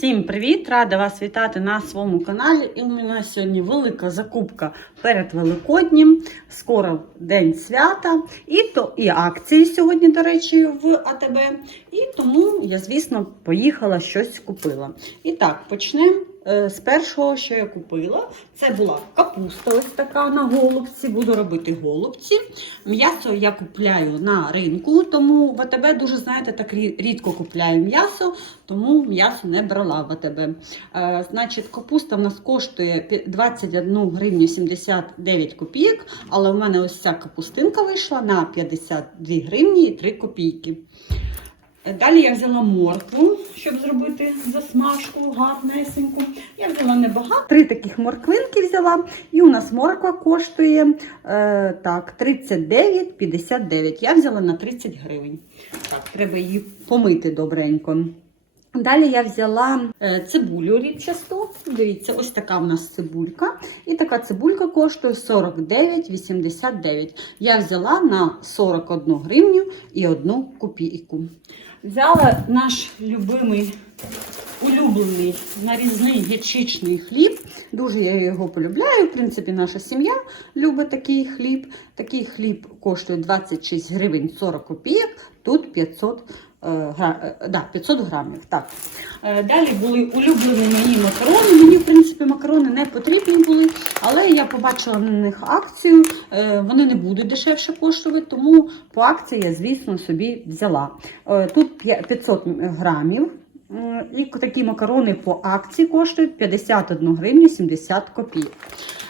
Всім привіт! Рада вас вітати на своєму каналі. І у мене сьогодні велика закупка перед Великоднім. Скоро день свята. І то і акції сьогодні, до речі, в АТБ. І тому я, звісно, поїхала щось купила. І так, почнемо з першого, що я купила. Це була капуста, ось така на голубці. Буду робити голубці. М'ясо я купляю на ринку, тому в АТБ дуже, знаєте, так рідко купляю м'ясо, тому м'ясо не брала в АТБ. Е, значить, капуста в нас коштує 21 гривню 79 копійок, але в мене ось ця капустинка вийшла на 52 гривні і 3 копійки. Е, Далі я взяла моркву, щоб зробити засмажку гарнесеньку. Я взяла небагато. Три таких морквинки взяла. І у нас морква коштує е, так, 39,59. Я взяла на 30 гривень. Так, треба її помити добренько. Далі я взяла е, цибулю рібчасту. Дивіться, ось така у нас цибулька. І така цибулька коштує 49,89. Я взяла на 41 гривню і 1 копійку. Взяла наш любимий, улюблений нарізний гірчичний хліб. Дуже я його полюбляю. В принципі, наша сім'я любить такий хліб. Такий хліб коштує 26 гривень 40 копійок. Тут 500 е, гра- е, да, 500 грамів. Так. Е, Далі були улюблені мої макарони. Мені, в принципі, макарони не потрібні були, але я побачила на них акцію. Е, Вони не будуть дешевше коштувати, тому по акції я, звісно, собі взяла. Е, Тут 500 грамів. М, І такі макарони по акції коштують 51 гривню 70 копійок.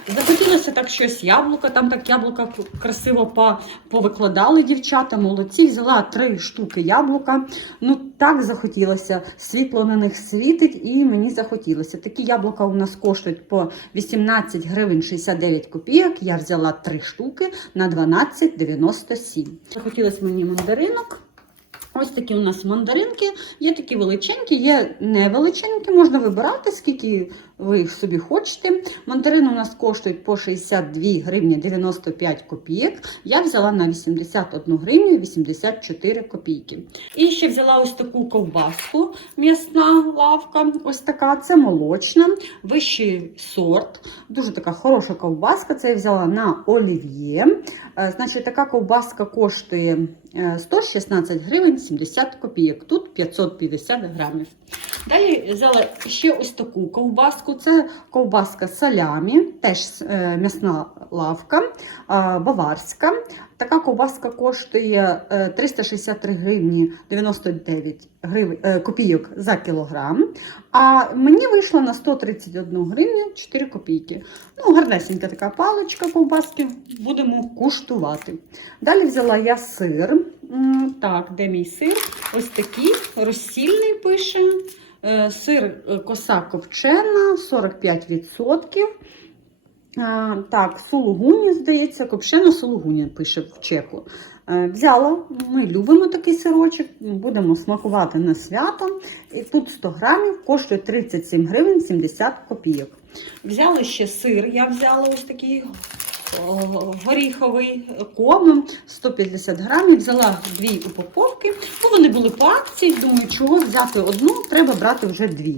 Захотілося так щось яблука, там так яблука красиво по- повикладали дівчата, молодці. Взяла три штуки яблука. Ну так захотілося. Світло на них світить, і мені захотілося. Такі яблука у нас коштують по 18 гривень 69 копійок. Я взяла три штуки на 12,97. Захотілося мені мандаринок. Ось такі у нас мандаринки. Є такі величенькі, є невеличенькі, можна вибирати, скільки ви їх собі хочете. Мандарини у нас коштують по 62 гривні 95 копійок. Я взяла на 81 гривню 84 копійки. І ще взяла ось таку ковбаску, м'ясна лавка. Ось така, це молочна, вищий сорт. Дуже така хороша ковбаска. Це я взяла на олів'є. Е, Значить, така ковбаска коштує е, 116 гривень 70 копійок. Тут 550 грамів. Далі взяла ще ось таку ковбаску. Це ковбаска салямі, теж е, м'ясна лавка, е, баварська. Така ковбаска коштує е, 363 гривні 99 гривень, е, копійок за кілограм. А мені вийшло на 131 гривню 4 копійки. Ну, гарнесенька така паличка ковбаски. Будемо куштувати. Далі взяла я сир. Так, де мій сир? Ось такий розсільний пише. Е, Сир е, коса копчена 45%. Так, сулугуні, здається, копчена сулугуні пише в чеку. Е, Взяла, ми любимо такий сирочок, будемо смакувати на свято. І тут 100 грамів коштує 37 гривень 70 копійок. Взяли ще сир, я взяла ось такий горіховий ком 150 грамів. Взяла дві упаковки. Ну, вони були по акції. Думаю, чого взяти одну, треба брати вже дві.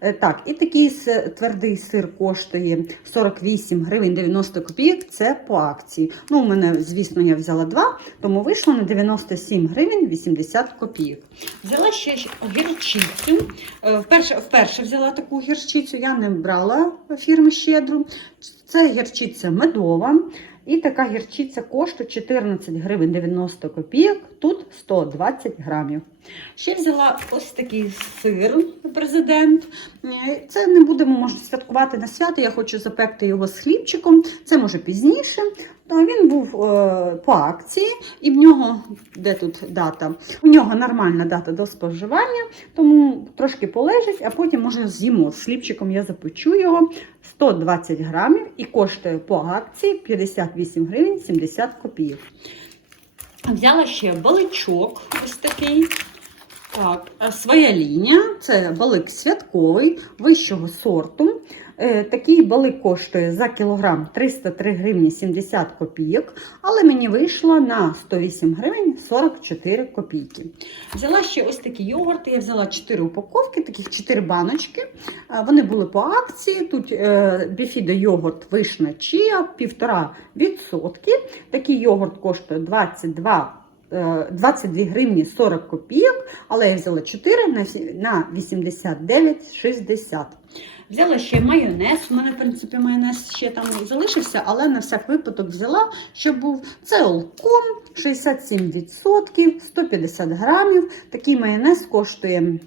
Е, Так, і такий твердий сир коштує 48 гривень 90 копійок. Це по акції. Ну, у мене, звісно, я взяла два, тому вийшло на 97 гривень 80 копійок. Взяла ще гірчицю. Е, Вперше, вперше взяла таку гірчицю. Я не брала фірми щедру. Це гірчиця медова. І така гірчиця коштує 14 гривень 90 копійок, тут 120 грамів. Ще взяла ось такий сир президент. Е, Це не будемо може, святкувати на свято. Я хочу запекти його з хлібчиком. Це може пізніше. Він був е, по акції, і в нього, де тут дата? У нього нормальна дата до споживання, тому трошки полежить, а потім може з'їмо. З хлібчиком я запечу його 120 грамів і коштує по акції 58 гривень 70 копійок. Взяла ще баличок ось такий. Так, е, своя лінія це балик святковий вищого сорту. Е, Такий балик коштує за кілограм 303 гривні 70 копійок, але мені вийшло на 108 гривень 44 копійки. Взяла ще ось такі йогурти. Я взяла 4 упаковки, таких 4 баночки. Е, Вони були по акції. Тут біфідо йогурт вишна чия, 1,5%. Такий йогурт коштує 22 е, 22 гривні 40 копійок, але я взяла 4 на сі- на 89,60. Взяла ще майонез. У мене, в принципі, майонез ще там залишився, але на всяк випадок взяла, щоб був це олком 67%, 150 грамів. Такий майонез коштує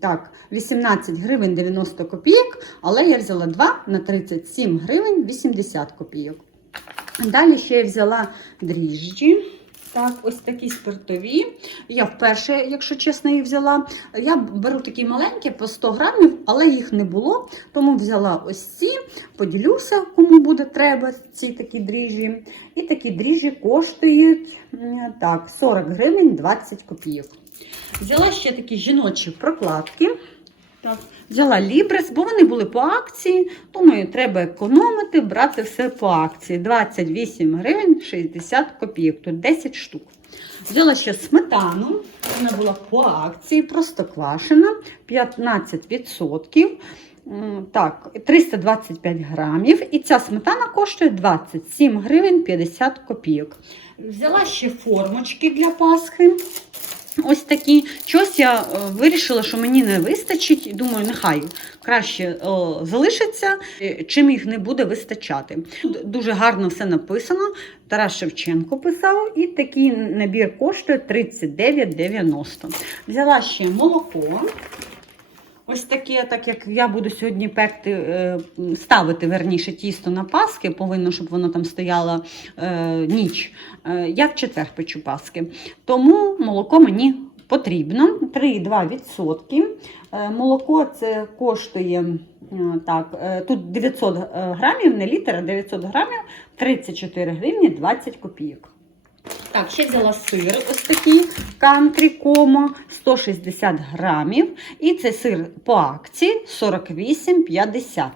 так, 18 гривень 90 копійок, але я взяла 2 на 37 гривень 80 копійок. Далі ще я взяла дріжджі. Так, ось такі спиртові. Я вперше, якщо чесно, їх взяла. Я беру такі маленькі по 100 грамів, але їх не було. Тому взяла ось ці, поділюся, кому буде треба ці такі дріжджі. І такі дріжджі коштують так, 40 гривень 20 копійок. Взяла ще такі жіночі прокладки. Так, взяла Лібрес, бо вони були по акції. Думаю, треба економити, брати все по акції. 28 гривень 60 копійок. Тут 10 штук. Взяла ще сметану. Вона була по акції, просто квашена, 15%. Так, 325 грамів. І ця сметана коштує 27 гривень 50 копійок. Взяла ще формочки для Пасхи. Ось такі. Чогось я е, вирішила, що мені не вистачить. Думаю, нехай краще о, залишиться, е, чим їх не буде вистачати. Дуже гарно все написано. Тарас Шевченко писав, і такий набір коштує 39,90. Взяла ще молоко. Ось таке, так як я буду сьогодні пекти, е, ставити верніше тісто на паски, повинно, щоб воно там стояло е, ніч. Е, Я в четвер печу паски. Тому молоко мені потрібно 3,2%. Е, Молоко це коштує так, тут 900 грамів, не літр, а 900 грамів, 34 гривні 20 копійок. Так, ще взяла сир ось такий кантрі комо 160 грамів. І це сир по акції 48,50.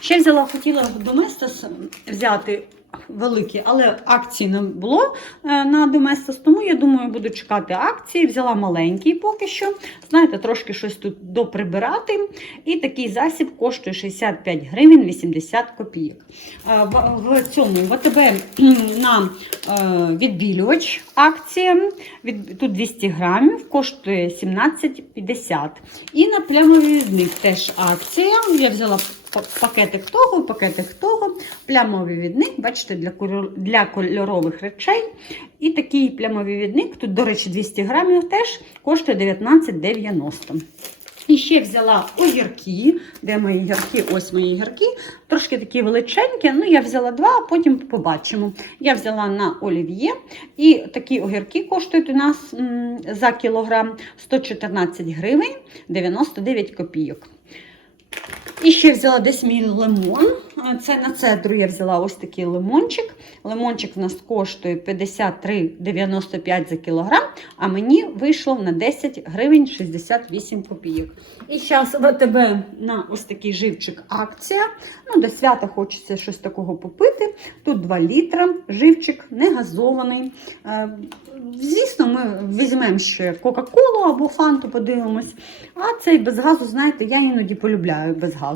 Ще взяла, хотіла до Доместос взяти великі, але акції не було е, на Доместос, тому я думаю, буду чекати акції. Взяла маленький поки що. Знаєте, трошки щось тут доприбирати. І такий засіб коштує 65 гривень 80 копійок. Е, В, цьому в АТБ м, на е, відбілювач акція. Від, тут 200 грамів, коштує 17,50. І на плямовий відник теж акція. Я взяла пакетик того, пакетик того. Плямовий відник, бачите, для, для кольорових речей. І такий плямовий відник, тут, до речі, 200 грамів теж коштує 19,90. І ще взяла огірки. Де мої гірки? Ось мої гірки. Трошки такі величенькі. Ну, я взяла два, а потім побачимо. Я взяла на олів'є. І такі огірки коштують у нас за кілограм 114 гривень 99 копійок. І ще взяла десь мій лимон. Це на цедру я взяла ось такий лимончик. Лимончик в нас коштує 53,95 за кілограм, а мені вийшло на 10 гривень 68 копійок. І зараз в АТБ на ось такий живчик акція. Ну, До свята хочеться щось такого попити. Тут 2 літра, живчик не газований. Е, Звісно, ми візьмемо ще Кока-Колу або Фанту, подивимось. А цей без газу, знаєте, я іноді полюбляю без газу.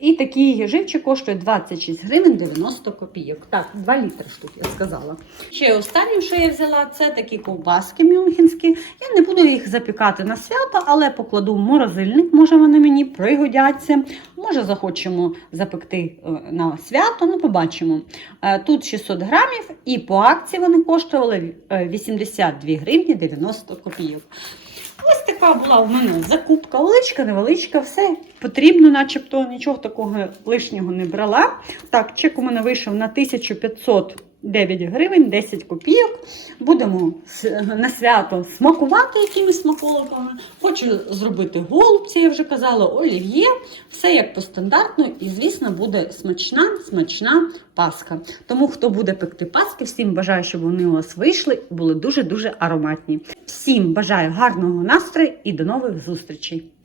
І такий живчик коштує 26 гривень 90 копійок. Так, 2 літри штук, я сказала. Ще останнє, що я взяла, це такі ковбаски мюнхенські. Я не буду їх запікати на свято, але покладу в морозильник. Може, вони мені пригодяться. Може, захочемо запекти е, на свято, ну побачимо. Е, Тут 600 грамів, і по акції вони коштували е, 82 гривні 90 копійок. Така була в мене закупка, величка, невеличка, все потрібно, начебто нічого такого лишнього не брала. Так, чек у мене вийшов на 1500 9 гривень 10 копійок. Будемо на свято смакувати якимись смаколиками. Хочу зробити голубці, я вже казала, олів'є. Все як по стандартну, і, звісно, буде смачна, смачна паска. Тому, хто буде пекти паски, всім бажаю, щоб вони у вас вийшли і були дуже-дуже ароматні. Всім бажаю гарного настрою і до нових зустрічей!